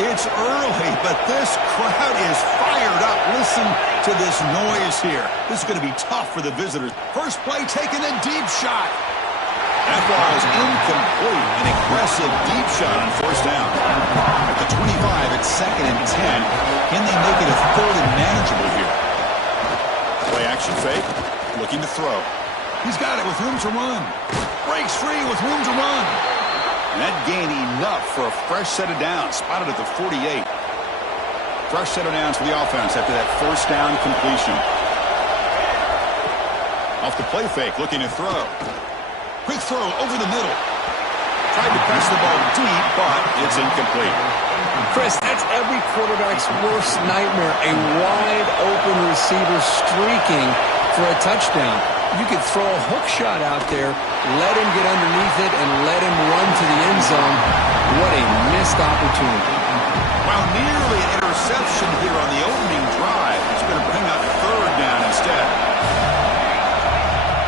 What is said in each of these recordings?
It's early, but this crowd is fired up. Listen to this noise here. This is going to be tough for the visitors. First play taken, a deep shot. That ball is incomplete. An aggressive deep shot on first down. At the 25, it's 2nd and 10. Can they make it a 3rd and manageable here? Play action fake. Looking to throw. He's got it with room to run. Breaks free with room to run. And that gain enough for a fresh set of downs. Spotted at the 48. Fresh set of downs for the offense after that first down completion. Off the play fake, looking to throw. Quick throw over the middle. Tried to press the ball deep, but it's incomplete. Chris, that's every quarterback's worst nightmare. A wide open receiver streaking for a touchdown. You could throw a hook shot out there, let him get underneath it, and let him run to the end zone. What a missed opportunity. Well, nearly an interception here on the opening drive. It's going to bring up 3rd down instead.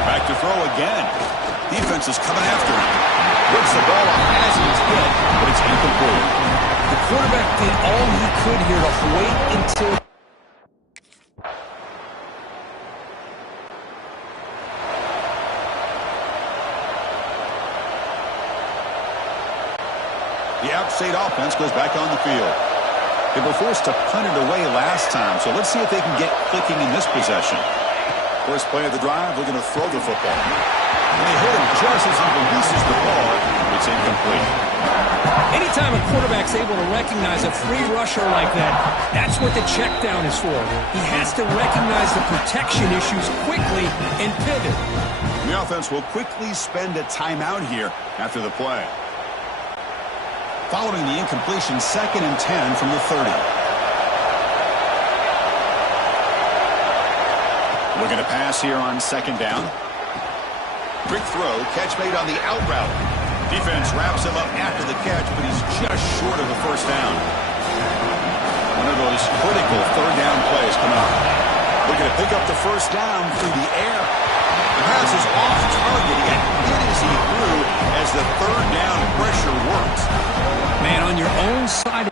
Back to throw again. Defense is coming after him. Whips the ball off as he's hit, but it's incomplete. The quarterback did all he could here to wait until... The outside offense goes back on the field. They were forced to punt it away last time, so let's see if they can get clicking in this possession. First play of the drive, looking to throw the football. And they hit him just as he releases the ball. It's incomplete. Anytime a quarterback's able to recognize a free rusher like that, that's what the check down is for. He has to recognize the protection issues quickly and pivot. The offense will quickly spend a timeout here after the play. Following the incompletion, 2nd and 10 from the 30. Looking to pass here on 2nd down. Quick throw, catch made on the out route. Defense wraps him up after the catch, but he's just short of the first down. One of those critical 3rd down plays come up. Looking to pick up the first down through the air. The pass is off target. He got hit as he threw as the 3rd down pressure works. Man, on your own side.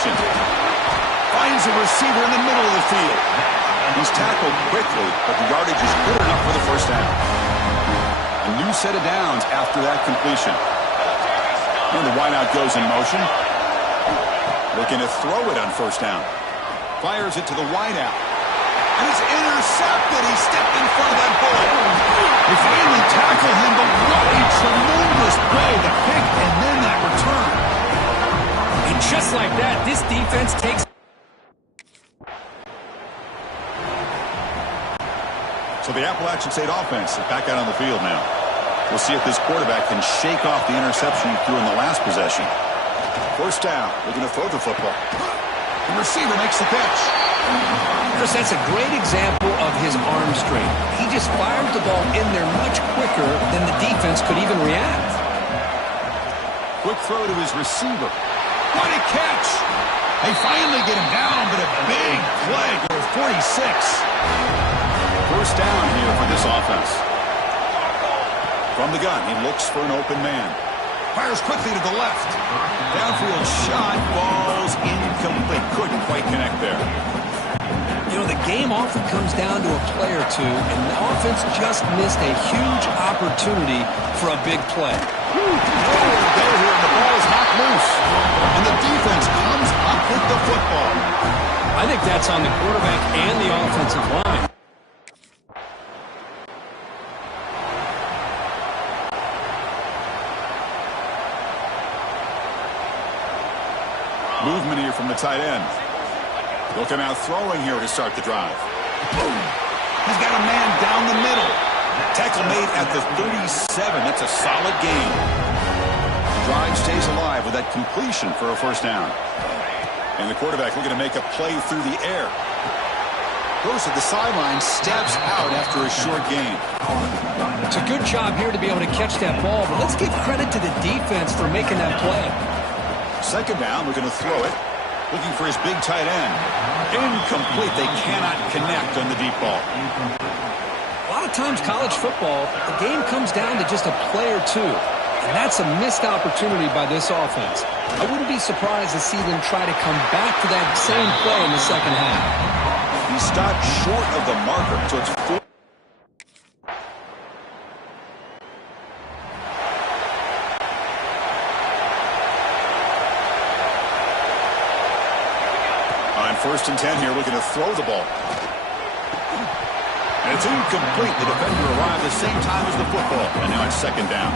action. Finds a receiver in the middle of the field. He's tackled quickly, but the yardage is good enough for the first down. A new set of downs after that completion. And the wideout goes in motion. Looking to throw it on first down. Fires it to the wideout. And it's intercepted. He stepped in front of that ball. They finally tackle him, but what a tremendous play. The pick and then that return. And just like that, this defense takes... So the Appalachian State offense is back out on the field now. We'll see if this quarterback can shake off the interception he threw in the last possession. First down, looking to throw the football. The receiver makes the catch. Chris, that's a great example of his arm strength. He just fired the ball in there much quicker than the defense could even react. Quick throw to his receiver. What a catch! They finally get him down, but a big play for 46. First down here for this offense. From the gun, he looks for an open man. Fires quickly to the left. Downfield shot, falls incomplete. Couldn't quite connect there. You know, the game often comes down to a play or two, and the offense just missed a huge opportunity for a big play. Go here, and the ball is knocked loose. And the defense comes up with the football. I think that's on the quarterback and the offensive line. Movement here from the tight end. Looking out throwing here to start the drive. Boom. He's got a man down the middle. Tackle made at the 37. That's a solid gain. Drive stays alive with that completion for a first down. And the quarterback looking to make a play through the air. Goes to the sideline, steps out after a short gain. It's a good job here to be able to catch that ball, but let's give credit to the defense for making that play. Second down, looking to throw it. Looking for his big tight end. Incomplete. They cannot connect on the deep ball. A lot of times college football, the game comes down to just a play or two. And that's a missed opportunity by this offense. I wouldn't be surprised to see them try to come back to that same play in the second half. He stopped short of the marker, so it's 4. First and 10 here, looking to throw the ball. And it's incomplete. The defender arrived the same time as the football. And now it's second down.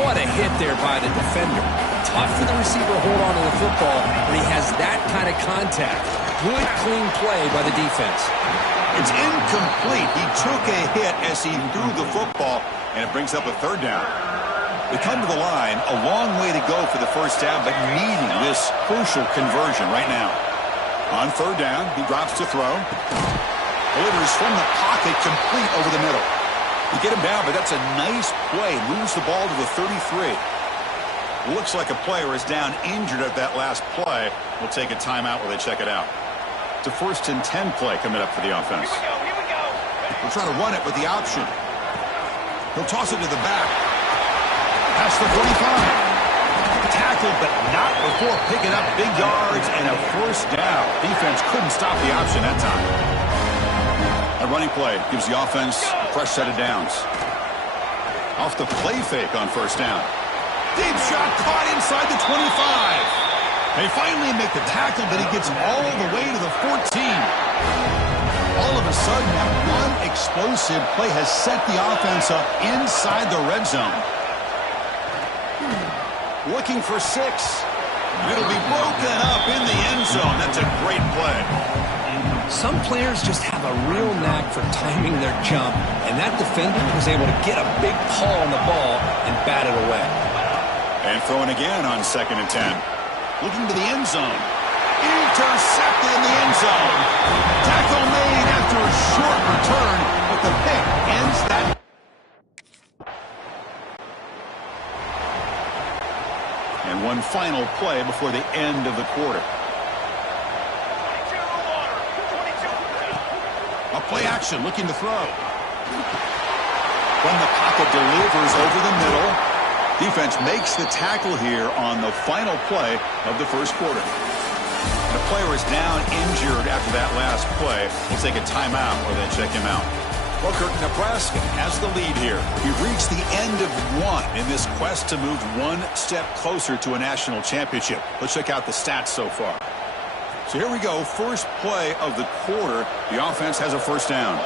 What a hit there by the defender. Tough for the receiver to hold on to the football, but he has that kind of contact. Good, clean play by the defense. It's incomplete. He took a hit as he threw the football, and it brings up a third down. They come to the line, a long way to go for the first down, but needing this crucial conversion right now. On third down, he drops to throw. Delivers from the pocket, complete over the middle. You get him down, but that's a nice play. Moves the ball to the 33. Looks like a player is down injured at that last play. We'll take a timeout while they check it out. It's a first and 10 play coming up for the offense. Here we go. We'll try to run it with the option. He'll toss it to the back. Past the 45. Tackled, but not before picking up big yards and a first down. Defense couldn't stop the option that time. A running play gives the offense a fresh set of downs. Off the play fake on first down. Deep shot caught inside the 25. They finally make the tackle, but he gets all the way to the 14. All of a sudden, that one explosive play has set the offense up inside the red zone. Looking for 6. It'll be broken up in the end zone. That's a great play. Some players just have a real knack for timing their jump, and that defender was able to get a big paw on the ball and bat it away. And throwing again on second and 10. Looking to the end zone. Intercepted in the end zone. Tackle made after a short return, but the pick ends that. And one final play before the end of the quarter. A play action, looking to throw. From the pocket, delivers over the middle. Defense makes the tackle here on the final play of the first quarter. The player is down injured after that last play. We'll take a timeout or then check him out. Well, Kirk, Nebraska has the lead here. We've reached the end of one in this quest to move one step closer to a national championship. Let's check out the stats so far. So here we go. First play of the quarter. The offense has a first down.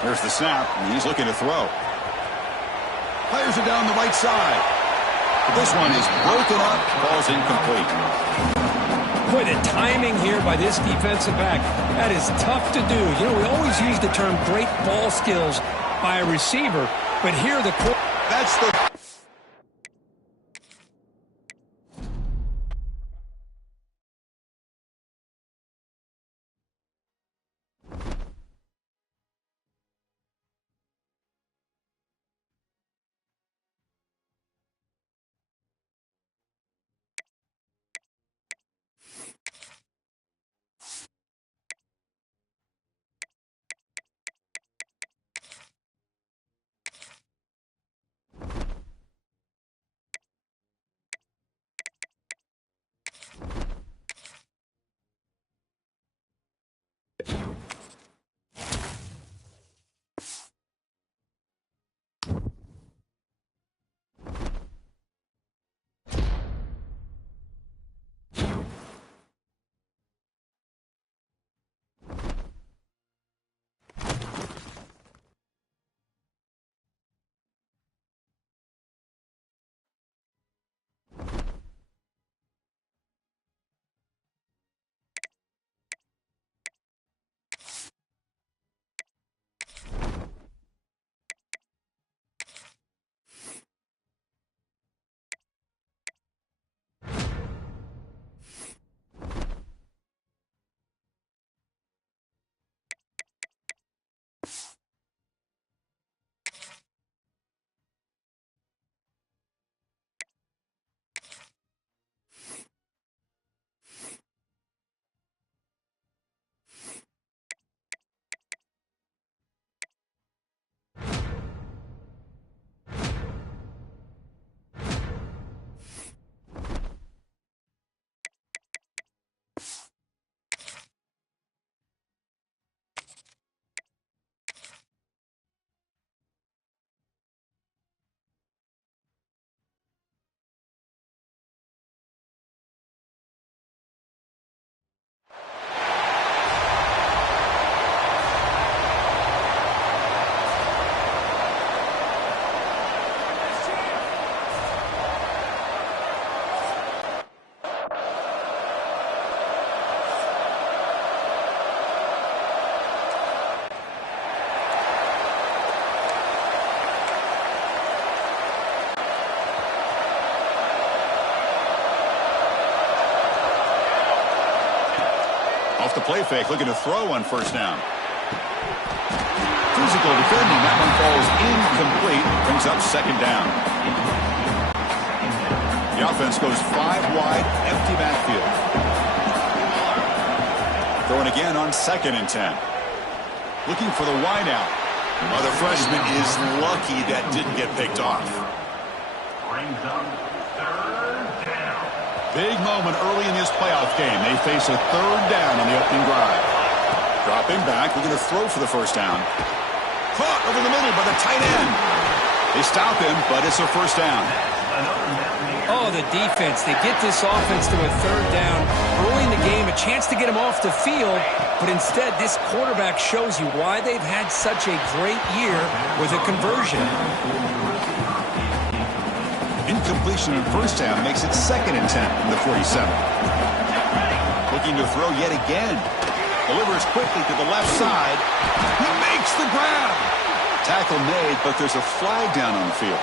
Here's the snap, and he's looking to throw. Players are down the right side. But this one is broken up. Ball's incomplete. Boy, the timing here by this defensive back, that is tough to do. You know, we always use the term great ball skills by a receiver, but here that's the... Off the play fake, looking to throw on first down. Physical defending. That one falls incomplete. Brings up second down. The offense goes 5 wide, empty backfield. Throwing again on 2nd and 10. Looking for the wide out. Well, the freshman is lucky that didn't get picked off. Brings up 3rd down. Big moment early in this playoff game. They face a 3rd down on the opening drive. Dropping back, looking to throw for the first down. Caught over the middle by the tight end. They stop him, but it's a first down. Oh, the defense. They get this offense to a 3rd down early in the game, a chance to get him off the field, but instead this quarterback shows you why they've had such a great year with a conversion. Incompletion on first down makes it 2nd and 10 from the 47. Looking to throw yet again. Delivers quickly to the left side. He makes the grab. Tackle made, but there's a flag down on the field.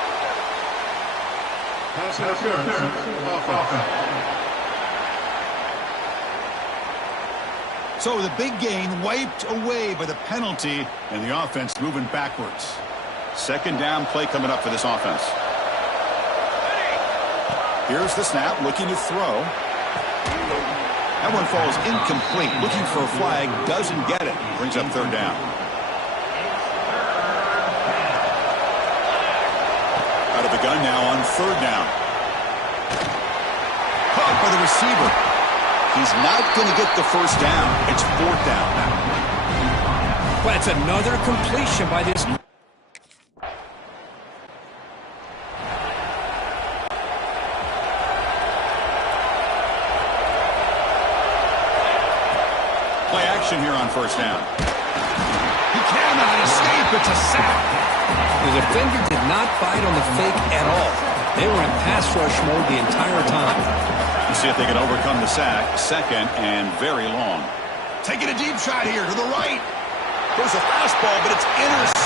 So the big gain wiped away by the penalty, and the offense moving backwards. 2nd down play coming up for this offense. Here's the snap, looking to throw. That one falls incomplete. Looking for a flag, doesn't get it. Brings up 3rd down. Out of the gun now on 3rd down. Caught by the receiver. He's not going to get the first down. It's fourth down now. But it's another completion by this. Play action here on first down. He cannot escape. It's a sack. The defender did not bite on the fake at all. They were in pass rush mode the entire time. Let's see if they can overcome the sack. Second and very long. Taking a deep shot here to the right. There's a fastball, but it's intercepted.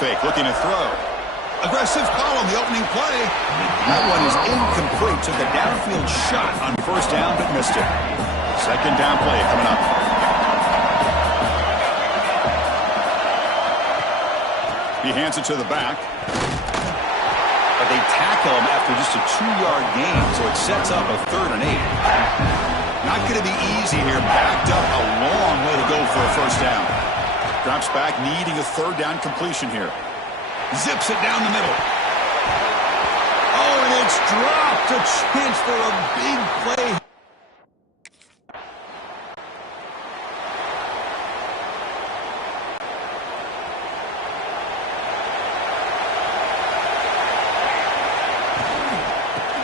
Fake, looking to throw. Aggressive call on the opening play. That one is incomplete. Took a downfield shot on first down, but missed it. Second down play coming up. He hands it to the back. But they tackle him after just a 2-yard gain, so it sets up a 3rd and 8. Not going to be easy here. Backed up a long way to go for a first down. Drops back, needing a 3rd down completion here. Zips it down the middle. Oh, and it's dropped. A chance for a big play.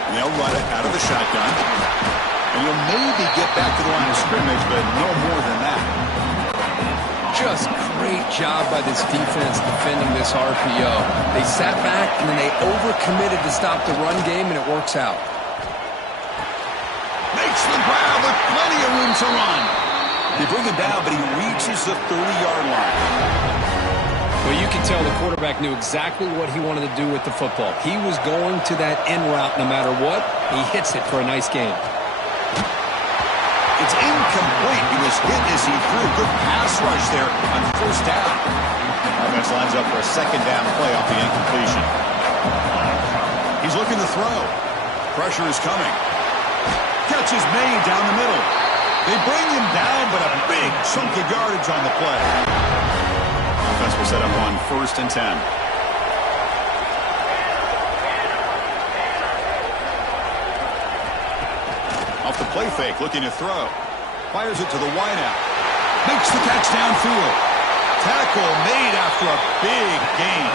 And they'll run it out of the shotgun. And you'll maybe get back to the line of scrimmage, but no more than that. Just great job by this defense defending this RPO. They sat back and then they overcommitted to stop the run game, and it works out. Makes the grab with plenty of room to run. They bring him down, but he reaches the 30-yard line. Well, you can tell the quarterback knew exactly what he wanted to do with the football. He was going to that end route no matter what. He hits it for a nice gain. It's incomplete. He was hit as he threw. Good pass rush there on first down. Offense lines up for a second down play off the incompletion. He's looking to throw. Pressure is coming. Catch is made down the middle. They bring him down, but a big chunk of yardage on the play. Offense will set up on 1st and 10. Off the play fake, looking to throw. Fires it to the wideout. Makes the catch downfield. Tackle made after a big gain.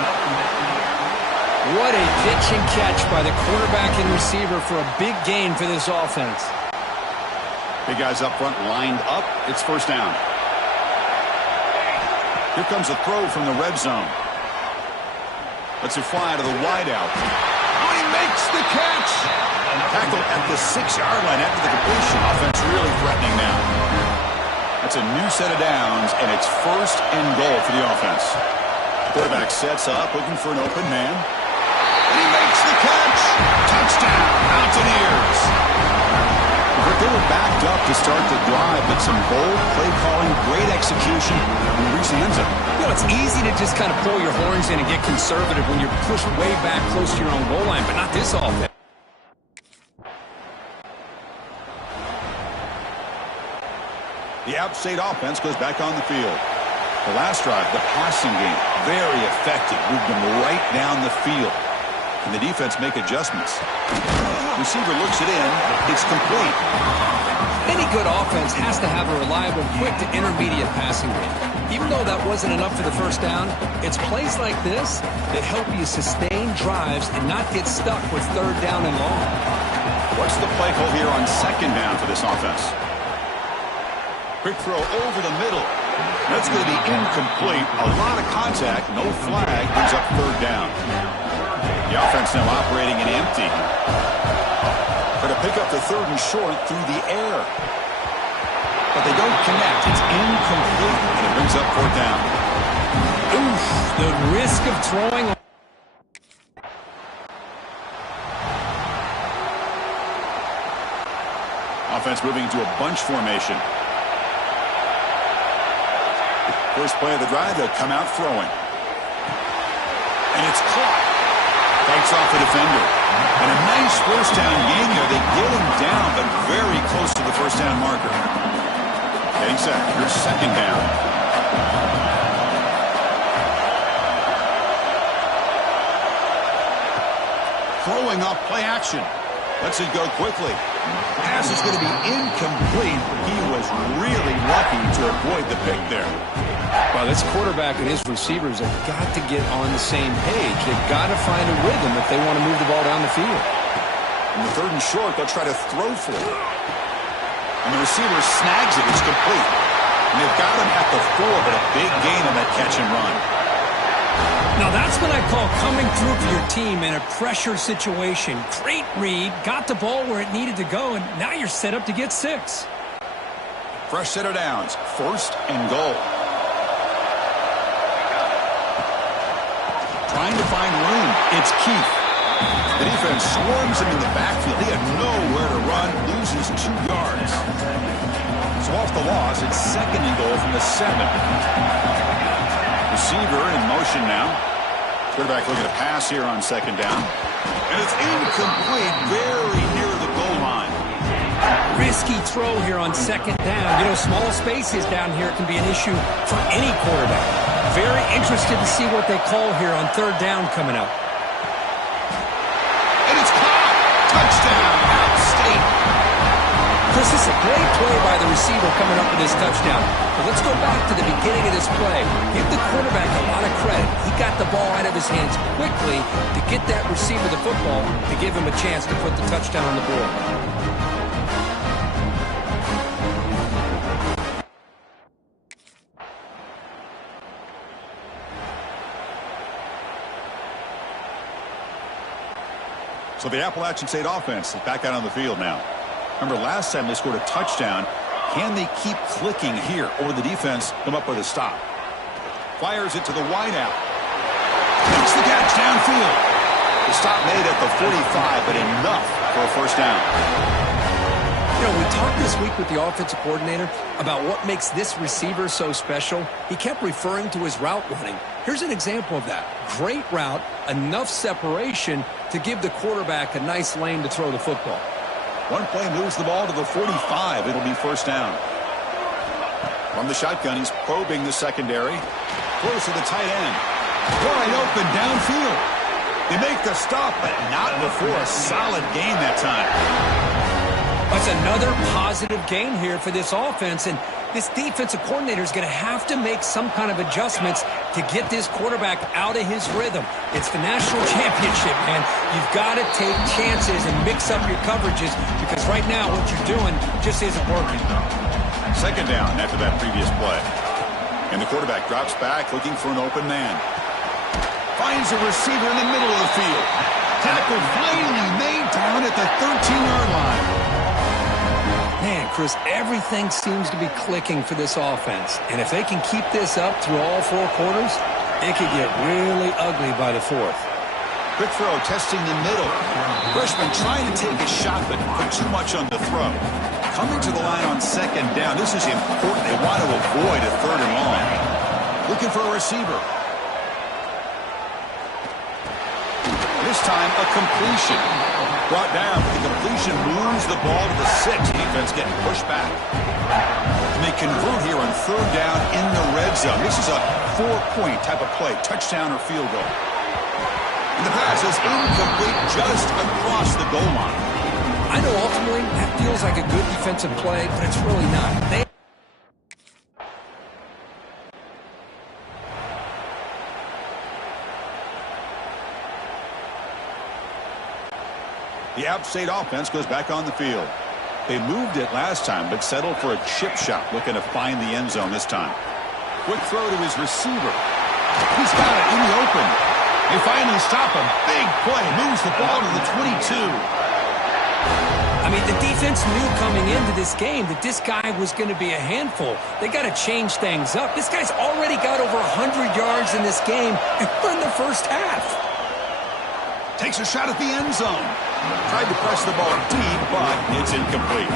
What a pitch and catch by the quarterback and receiver for a big gain for this offense. Big guys up front lined up. It's 1st down. Here comes a throw from the red zone. Lets it fly to the wideout. Oh, he makes the catch. Tackle at the 6-yard line after the completion. Offense really threatening now. That's a new set of downs, and it's 1st and goal for the offense. Quarterback sets up, looking for an open man. And he makes the catch. Touchdown, Mountaineers. But they were backed up to start the drive, but some bold play calling, great execution, and reach the end zone. You know, it's easy to just kind of pull your horns in and get conservative when you're pushed way back close to your own goal line, but not this offense. The App State offense goes back on the field. The last drive, the passing game, very effective. Moved them right down the field. And the defense make adjustments. Receiver looks it in. It's complete. Any good offense has to have a reliable, quick to intermediate passing game. Even though that wasn't enough for the 1st down, it's plays like this that help you sustain drives and not get stuck with 3rd down and long. What's the play call here on 2nd down for this offense? Quick throw over the middle. That's going to be incomplete. A lot of contact. No flag. Brings up 3rd down. The offense now operating in empty. Try to pick up the 3rd and short through the air. But they don't connect. It's incomplete. And it brings up 4th down. Oof, the risk of throwing. Offense moving into a bunch formation. First play of the drive, they'll come out throwing. And it's caught. Fights off the defender. And a nice 1st down gain there. They get him down, but very close to the 1st down marker. Getting set. Here's 2nd down. Throwing off play action. Lets it go quickly. Pass is going to be incomplete. He was really lucky to avoid the pick there. Well, this quarterback and his receivers have got to get on the same page. They've got to find a rhythm if they want to move the ball down the field. In the 3rd and short, they'll try to throw for it. And the receiver snags it. It's complete. And they've got him at the 4, but a big gain on that catch and run. Now that's what I call coming through for your team in a pressure situation. Great read, got the ball where it needed to go, and now you're set up to get 6. Fresh set of downs. 1st and goal. Trying to find room. It's Keith. The defense swarms him in the backfield. He had nowhere to run. Loses 2 yards. So off the loss, it's 2nd and goal from the 7. Receiver in motion now. Quarterback looking to pass here on 2nd down. And it's incomplete. Very near the goal line. Risky throw here on 2nd down. You know, small spaces down here can be an issue for any quarterback. Very interested to see what they call here on 3rd down coming up. And it's caught. Touchdown, App State. This is a great play by the receiver coming up with this touchdown. But let's go back to the beginning of this play. Give the quarterback a lot of credit. He got the ball out of his hands quickly to get that receiver the football to give him a chance to put the touchdown on the board. So the Appalachian State offense is back out on the field now. Remember, last time they scored a touchdown. Can they keep clicking here, or will the defense come up with a stop? Fires it to the wideout. Makes the catch downfield. The stop made at the 45, but enough for a first down. You know, we talked this week with the offensive coordinator about what makes this receiver so special. He kept referring to his route running. Here's an example of that. Great route, enough separation to give the quarterback a nice lane to throw the football. One play moves the ball to the 45. It'll be first down. From the shotgun, he's probing the secondary. Close to the tight end. Wide open downfield. They make the stop, but not before a solid gain that time. That's another positive gain here for this offense, and this defensive coordinator is going to have to make some kind of adjustments to get this quarterback out of his rhythm. It's the national championship, man. You've got to take chances and mix up your coverages because right now what you're doing just isn't working. Second down after that previous play. And the quarterback drops back looking for an open man. Finds a receiver in the middle of the field. Tackle finally made down at the 13-yard line. Man, Chris, everything seems to be clicking for this offense. And if they can keep this up through all four quarters, it could get really ugly by the fourth. Quick throw testing the middle. Freshman trying to take a shot, but put too much on the throw. Coming to the line on second down. This is important. They want to avoid a third and long. Looking for a receiver. This time, a completion. Brought down. The completion moves the ball to the 6. Defense getting pushed back. And they convert here on third down in the red zone. This is a 4-point type of play. Touchdown or field goal. And the pass is incomplete just across the goal line. I know ultimately that feels like a good defensive play, but it's really not. The App State offense goes back on the field. They moved it last time, but settled for a chip shot, looking to find the end zone this time. Quick throw to his receiver. He's got it in the open. They finally stop him. Big play. Moves the ball to the 22. I mean, the defense knew coming into this game that this guy was going to be a handful. They got to change things up. This guy's already got over 100 yards in this game, and we're in the first half. Takes a shot at the end zone. Tried to press the ball deep, but it's incomplete.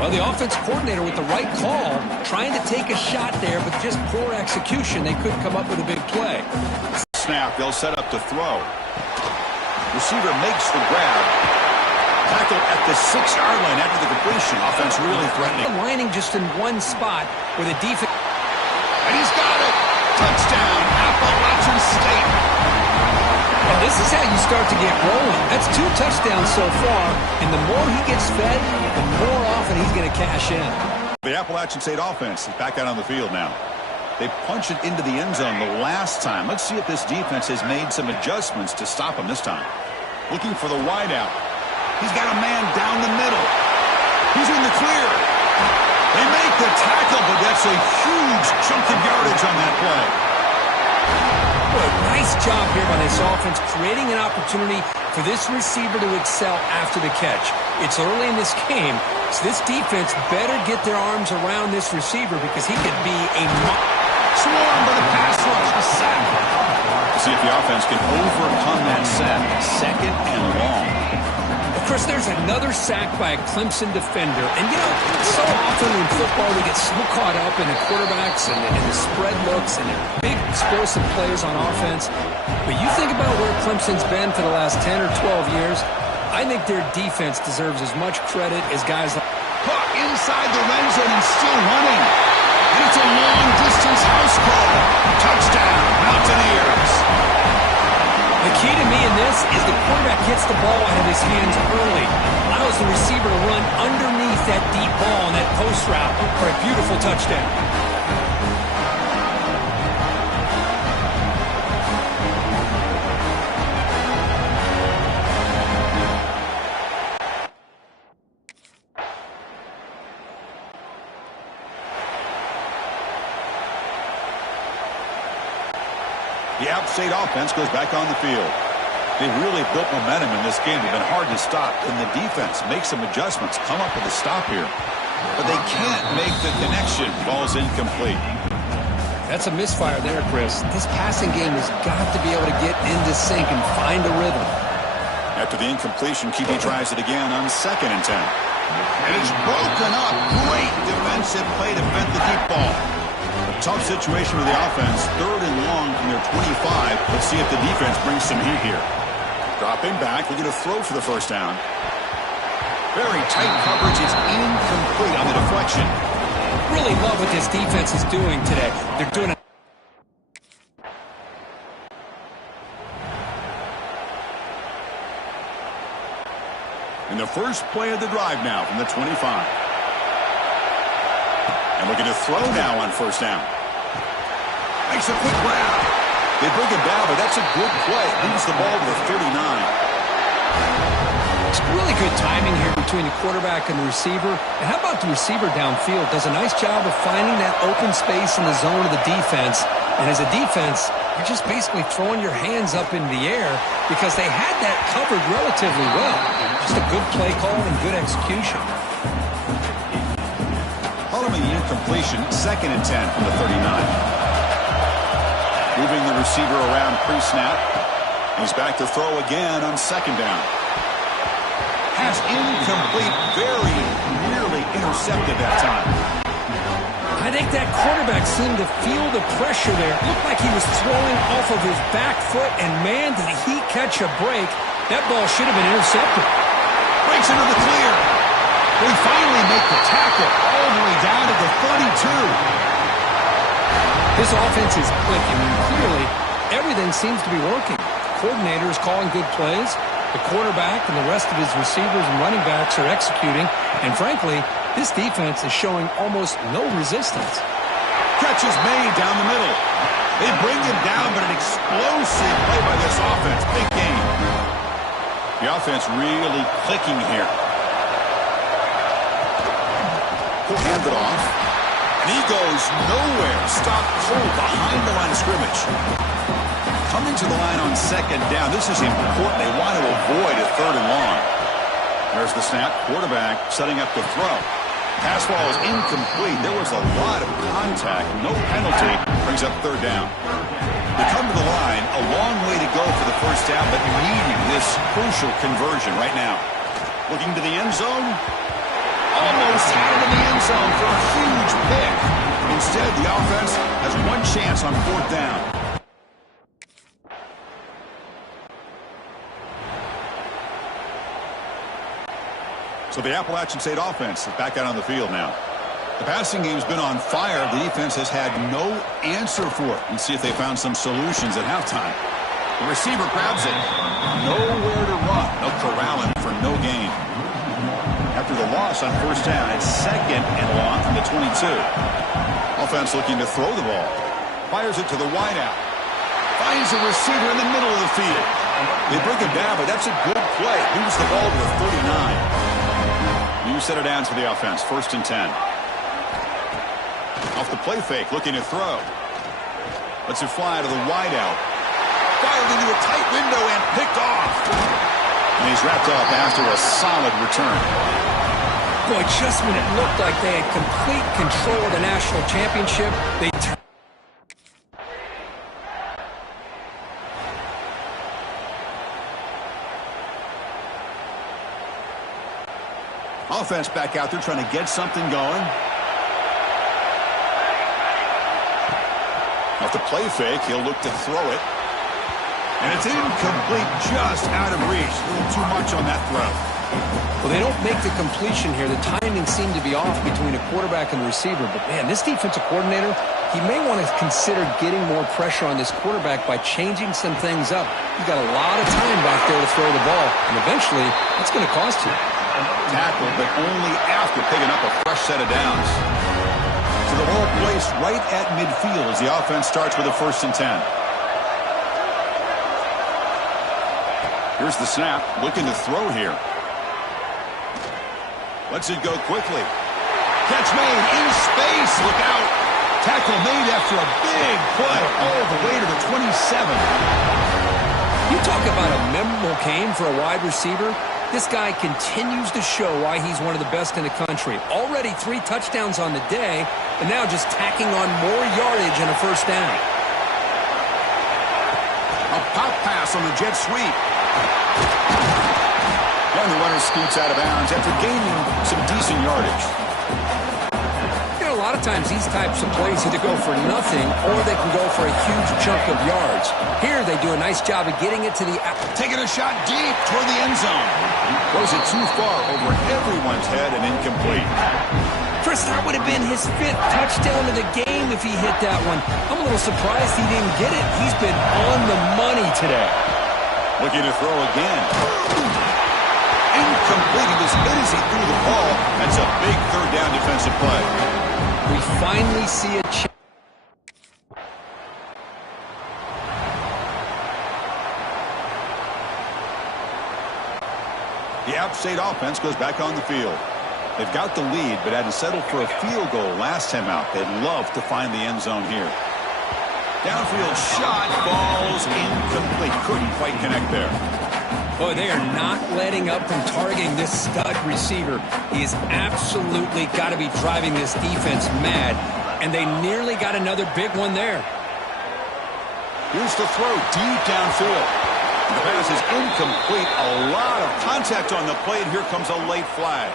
Well, the offense coordinator with the right call, trying to take a shot there, but just poor execution. They couldn't come up with a big play. Snap, they'll set up to throw. Receiver makes the grab. Tackle at the 6-yard line after the completion. Offense really threatening. Lining just in one spot with a defense. And he's got it. Touchdown, Appalachian State. And this is how you start to get rolling. That's 2 touchdowns so far, and the more he gets fed, the more often he's going to cash in. The Appalachian State offense is back out on the field now. They punched it into the end zone the last time. Let's see if this defense has made some adjustments to stop him this time. Looking for the wideout. He's got a man down the middle. He's in the clear. They make the tackle, but that's a huge chunk of yardage on that play. Well, nice job here by this offense, creating an opportunity for this receiver to excel after the catch. It's early in this game, so this defense better get their arms around this receiver because he could be a swarm by the pass rush, a sack. See if the offense can overcome that sack. Second and long. Of course, there's another sack by a Clemson defender. And, you know, so often in football we get so caught up in the quarterbacks and the spread looks and the big explosive players on offense. But you think about where Clemson's been for the last 10 or 12 years, I think their defense deserves as much credit as guys like... Puck inside the red zone and still running. And it's a long-distance house call. Touchdown, Mountaineers. The key to me in this is the quarterback gets the ball out of his hands early, allows the receiver to run underneath that deep ball on that post route for a beautiful touchdown. The App State offense goes back on the field. They really built momentum in this game. They've been hard to stop. Can the defense make some adjustments, come up with a stop here? But they can't make the connection. Ball's incomplete. That's a misfire there, Chris. This passing game has got to be able to get into sync and find a rhythm. After the incompletion, QB tries it again on 2nd and 10. And it's broken up. Great defensive play to fend the deep ball. A tough situation for the offense. 3rd and long from their 25. Let's see if the defense brings some heat here. Dropping back, looking to throw for the first down. Very tight coverage. It's incomplete on the deflection. Really love what this defense is doing today. They're doing it. In the first play of the drive now from the 25. And looking to throw now on 1st down. Makes a quick grab. They bring it down, but that's a good play. Moves the ball to the 39. It's really good timing here between the quarterback and the receiver. And how about the receiver downfield? Does a nice job of finding that open space in the zone of the defense. And as a defense, you're just basically throwing your hands up in the air because they had that covered relatively well. Just a good play call and good execution. Following the incompletion, 2nd and 10 from the 39. Moving the receiver around pre-snap. He's back to throw again on 2nd down. Pass incomplete, very nearly intercepted that time. I think that quarterback seemed to feel the pressure there. It looked like he was throwing off of his back foot, and man, did he catch a break. That ball should have been intercepted. Breaks into the clear. They finally make the tackle all the way down to the 32. This offense is clicking, and clearly everything seems to be working. The coordinator is calling good plays. The quarterback and the rest of his receivers and running backs are executing. And frankly, this defense is showing almost no resistance. Catch is made down the middle. They bring him down, but an explosive play by this offense. Big game. The offense really clicking here. He'll hand it off. And he goes nowhere. Stopped cold behind the line of scrimmage. Coming to the line on 2nd down. This is important. They want to avoid a 3rd and long. There's the snap. Quarterback setting up to throw. Pass ball is incomplete. There was a lot of contact. No penalty. Brings up 3rd down. They come to the line. A long way to go for the first down, but needing this crucial conversion right now. Looking to the end zone. Almost had it in the end zone for a huge pick. Instead, the offense has one chance on 4th down. So the Appalachian State offense is back out on the field now. The passing game's been on fire. The defense has had no answer for it. Let's see if they found some solutions at halftime. The receiver grabs it. Nowhere to run. They'll corral him for no gain. After the loss on 1st down, it's 2nd and long from the 22. Offense looking to throw the ball. Fires it to the wideout. Finds a receiver in the middle of the field. They bring him down, but that's a good play. Moves the ball to the 39. New set of downs for the offense. 1st and 10. Off the play fake, looking to throw. Lets it fly to the wideout. Fired into a tight window and picked off. And he's wrapped up after a solid return. Boy, just when it looked like they had complete control of the national championship, they turned. Offense back out there trying to get something going. Off the play fake, he'll look to throw it. And it's incomplete, just out of reach. A little too much on that throw. Well, they don't make the completion here. The timing seemed to be off between a quarterback and the receiver. But, man, this defensive coordinator, he may want to consider getting more pressure on this quarterback by changing some things up. You've got a lot of time back there to throw the ball. And eventually, that's going to cost you. Tackle, but only after picking up a fresh set of downs. So the ball placed right at midfield as the offense starts with a 1st and 10. Here's the snap, looking to throw here. Lets it go quickly. Catch made in space, look out. Tackle made after a big play all the way to the 27. You talk about a memorable game for a wide receiver. This guy continues to show why he's one of the best in the country. Already 3 touchdowns on the day, and now just tacking on more yardage and a first down. A pop pass on the jet sweep. And the runner scoots out of bounds after gaining some decent yardage. You know, a lot of times these types of plays either go for nothing or they can go for a huge chunk of yards. Here they do a nice job of getting it to the... Taking a shot deep toward the end zone. Throws it too far over everyone's head and incomplete. Chris, that would have been his 5th touchdown of the game if he hit that one. I'm a little surprised he didn't get it. He's been on the money today. Looking to throw again. Incomplete. He was hit as he threw the ball. That's a big 3rd down defensive play. We finally see a chance. The App State offense goes back on the field. They've got the lead, but had to settle for a field goal last time out. They'd love to find the end zone here. Downfield shot falls incomplete. Couldn't quite connect there. Boy, they are not letting up from targeting this stud receiver. He has absolutely got to be driving this defense mad, and they nearly got another big one there. Here's the throw deep downfield. The pass is incomplete. A lot of contact on the play, and here comes a late flag.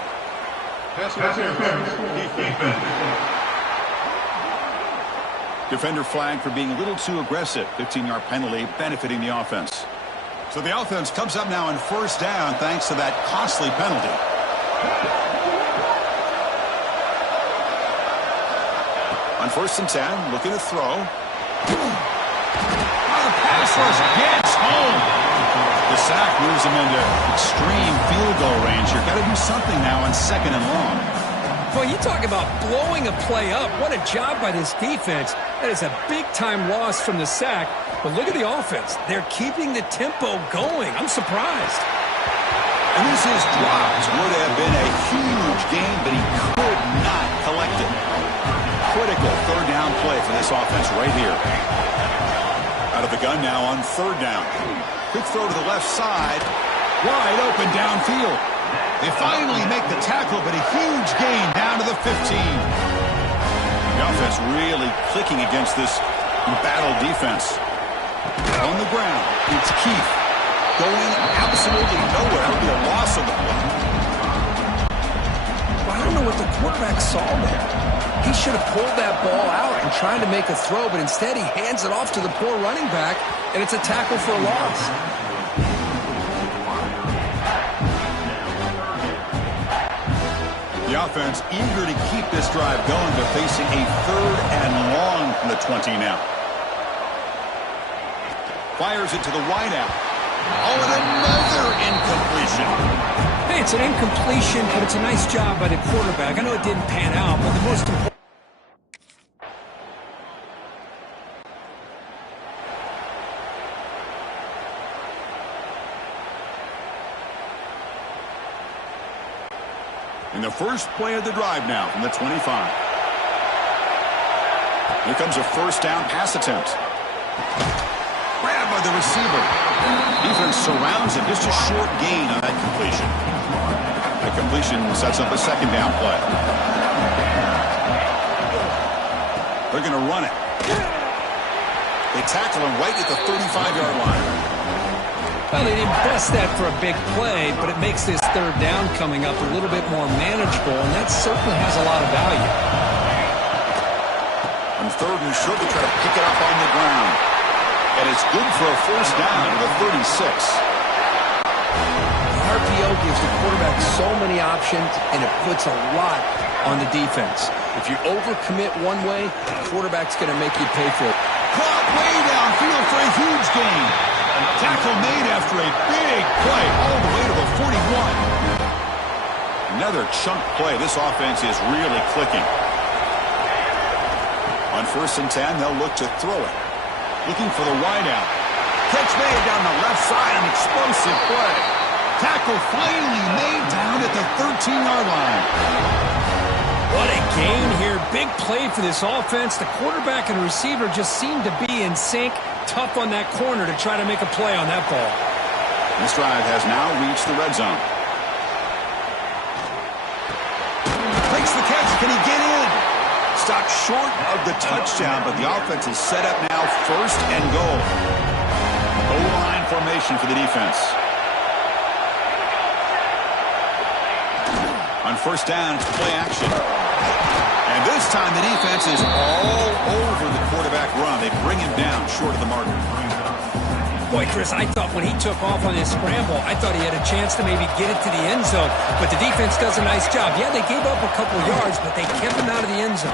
Defender flag for being a little too aggressive. 15-yard penalty benefiting the offense. So the offense comes up now on 1st down thanks to that costly penalty. On 1st and 10, looking to throw. The pass rush gets home. The sack moves him into extreme field goal range here. Got to do something now on 2nd and long. Boy, you talk about blowing a play up. What a job by this defense. That is a big-time loss from the sack. But look at the offense. They're keeping the tempo going. I'm surprised. And this is dropped. Would have been a huge game, but he could not collect it. Critical 3rd down play for this offense right here. Out of the gun now on 3rd down. Quick throw to the left side. Wide open downfield. They finally make the tackle, but a huge gain down to the 15. The offense really clicking against this embattled defense. On the ground, it's Keith. Going absolutely nowhere. That'll be a loss on the play. Well, I don't know what the quarterback saw there. He should have pulled that ball out and tried to make a throw, but instead he hands it off to the poor running back, and it's a tackle for a loss. The offense eager to keep this drive going, but facing a 3rd and long from the 20 now. Fires it to the wideout. Oh, and another incompletion. Hey, it's an incompletion, but it's a nice job by the quarterback. I know it didn't pan out, but the most important... In the first play of the drive now from the 25. Here comes a 1st down pass attempt. Grabbed by the receiver. Defense surrounds him. Just a short gain on that completion. That completion sets up a 2nd down play. They're going to run it. They tackle him right at the 35-yard line. Well, they didn't bust that for a big play, but it makes this 3rd down coming up a little bit more manageable, and that certainly has a lot of value. On 3rd and short, they try to pick it up on the ground. And it's good for a 1st down to the 36. The RPO gives the quarterback so many options, and it puts a lot on the defense. If you overcommit one way, the quarterback's going to make you pay for it. Caught way downfield for a huge gain. Tackle made after a big play all the way to the 41. Another chunk play. This offense is really clicking. On 1st and 10, they'll look to throw it. Looking for the wideout. Catch made down the left side. An explosive play. Tackle finally made down at the 13-yard line. What a gain here. Big play for this offense. The quarterback and receiver just seem to be in sync. Tough on that corner to try to make a play on that ball. This drive has now reached the red zone. Makes the catch. Can he get in? Stopped short of the touchdown, but the offense is set up now first and goal. O-line formation for the defense. On first down, it's play action. And this time the defense is all over the quarterback run. They bring him down short of the marker. Boy, Chris, I thought when he took off on his scramble, I thought he had a chance to maybe get it to the end zone. But the defense does a nice job. Yeah, they gave up a couple yards, but they kept him out of the end zone.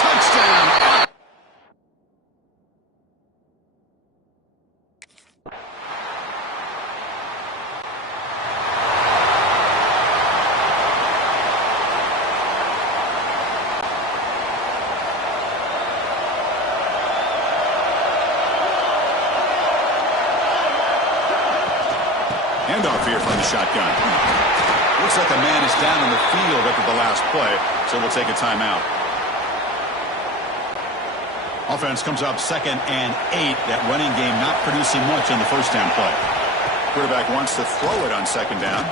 Touchdown! Handoff here from the shotgun. Looks like a man is down on the field after the last play, so we'll take a timeout. Offense comes up 2nd and 8. That running game not producing much on the first down play. Quarterback wants to throw it on 2nd down.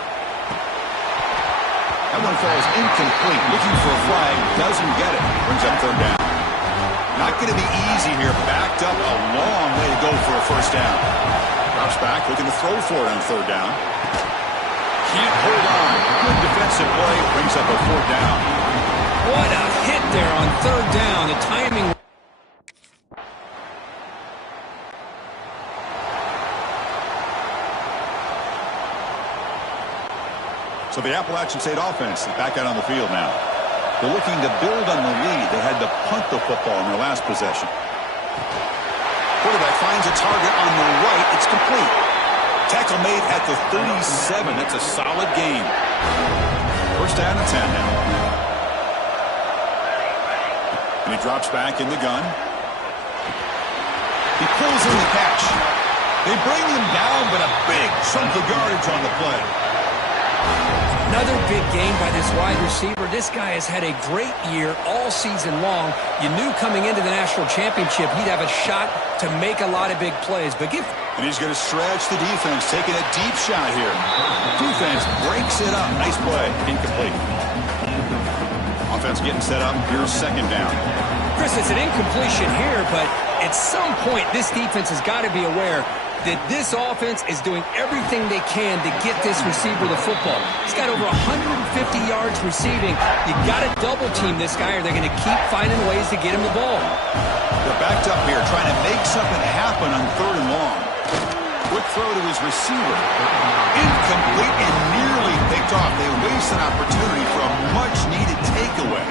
That one falls incomplete. Looking for a flag, doesn't get it. Brings up 3rd down. Not going to be easy here. Backed up a long way to go for a first down. Drops back, looking to throw for it on 3rd down. Can't hold on. Good defensive play. Brings up a 4th down. What a hit there on 3rd down. The timing. So the Appalachian State offense is back out on the field now. They're looking to build on the lead. They had to punt the football in their last possession. Quarterback finds a target on the right. It's complete. Tackle made at the 37. That's a solid gain. First down and 10 now. And he drops back in the gun. He pulls in the catch. They bring him down, but a big chunk of yardage on the play. Another big game by this wide receiver. This guy has had a great year all season long. You knew coming into the national championship he'd have a shot to make a lot of big plays. But and he's going to stretch the defense, taking a deep shot here. Defense breaks it up. Nice play. Incomplete. Offense getting set up. Here's 2nd down. Chris, it's an incompletion here, but at some point this defense has got to be aware that this offense is doing everything they can to get this receiver the football. He's got over 150 yards receiving. You got to double team this guy or they're going to keep finding ways to get him the ball. They're backed up here trying to make something happen on 3rd and long. Quick throw to his receiver. Incomplete and nearly picked off. They waste an opportunity for a much-needed takeaway.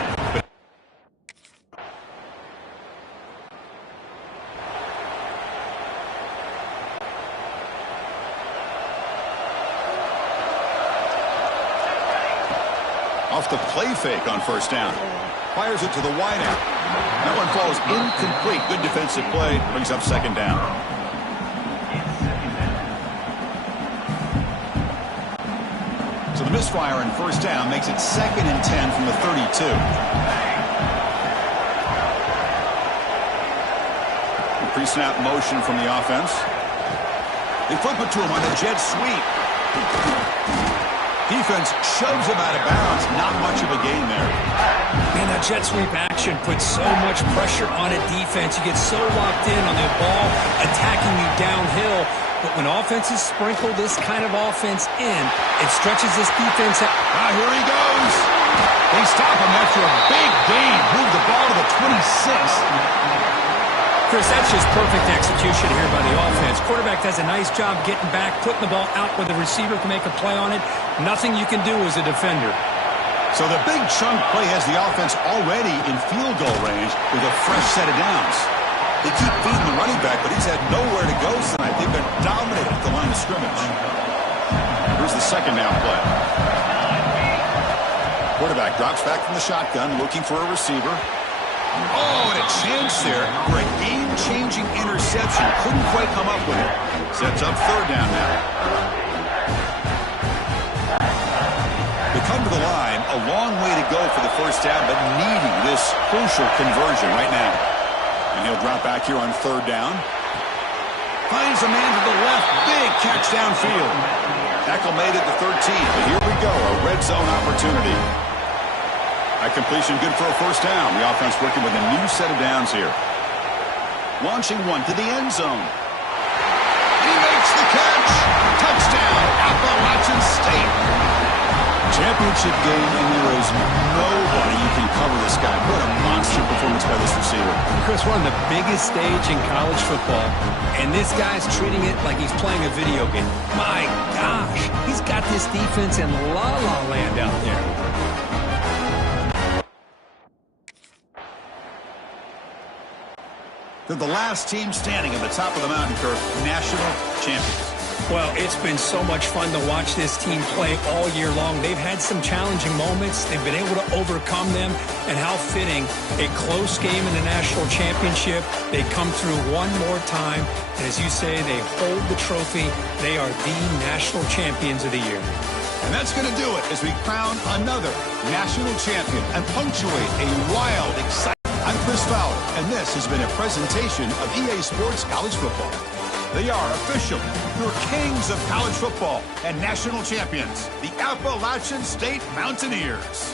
Off the play fake on first down. Fires it to the wideout. That one falls incomplete. Good defensive play. Brings up 2nd down. So the misfire on first down makes it 2nd and 10 from the 32. Pre-snap motion from the offense. They flip it to him on a jet sweep. Defense shoves him out of bounds. Not much of a gain there. Man, that jet sweep action puts so much pressure on a defense. You get so locked in on the ball attacking you downhill. But when offenses sprinkle this kind of offense in, it stretches this defense out. Here he goes. They stop him after a big gain. Move the ball to the 26. Chris, that's just perfect execution here by the offense. Quarterback does a nice job getting back, putting the ball out where the receiver can make a play on it. Nothing you can do as a defender. So the big chunk play has the offense already in field goal range with a fresh set of downs. They keep feeding the running back, but he's had nowhere to go tonight. They've been dominated at the line of scrimmage. Here's the 2nd down play. Quarterback drops back from the shotgun, looking for a receiver. Oh, and a chance there for a game-changing interception. Couldn't quite come up with it. Sets up 3rd down now. The come to the line. A long way to go for the first down, but needing this crucial conversion right now. And he'll drop back here on third down. Finds a man to the left. Big catch downfield. Tackle made at the 13, but here we go. A red zone opportunity. That completion good for a first down. The offense working with a new set of downs here. Launching one to the end zone. He makes the catch. Touchdown, Appalachian State. Championship game, and there is nobody you can cover this guy. What a monster performance by this receiver. Chris, we're on the biggest stage in college football, and this guy's treating it like he's playing a video game. My gosh, he's got this defense in la-la land out there. They're the last team standing at the top of the mountain, Kirk, national champions. Well, it's been so much fun to watch this team play all year long. They've had some challenging moments. They've been able to overcome them. And how fitting, a close game in the national championship. They come through one more time. And as you say, they hold the trophy. They are the national champions of the year. And that's going to do it as we crown another national champion and punctuate a wild, exciting. I'm Chris Fowler, and this has been a presentation of EA Sports College Football. They are official, your kings of college football and national champions, the Appalachian State Mountaineers.